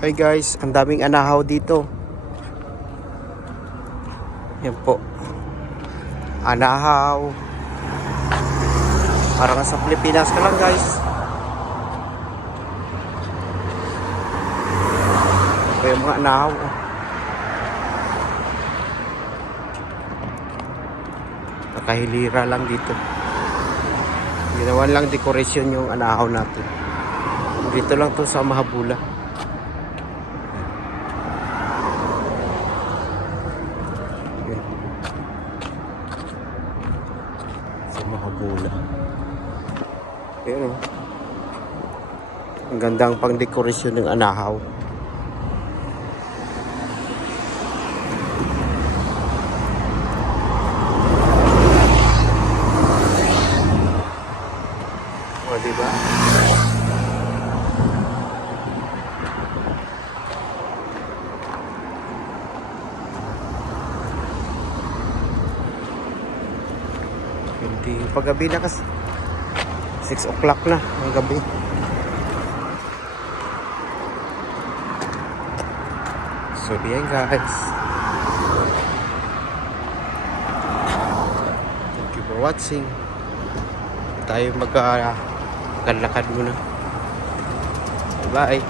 Hi guys, ang daming anahaw dito. Yan po. Anahaw. Parang sa Pilipinas ka lang guys. Ito yung mga anahaw. Nakahilira lang dito. Ginawan lang dekorasyon yung anahaw natin. Dito lang to sa Mahabula. Sa Mahabula. Ayan o. Ang gandang pang dekorasyon ng anahaw. O, diba? Hindi. Paggabi na kasi 6 o'clock na ang gabi. So yan guys. Thank you for watching. Tayo maglalakad muna. Bye.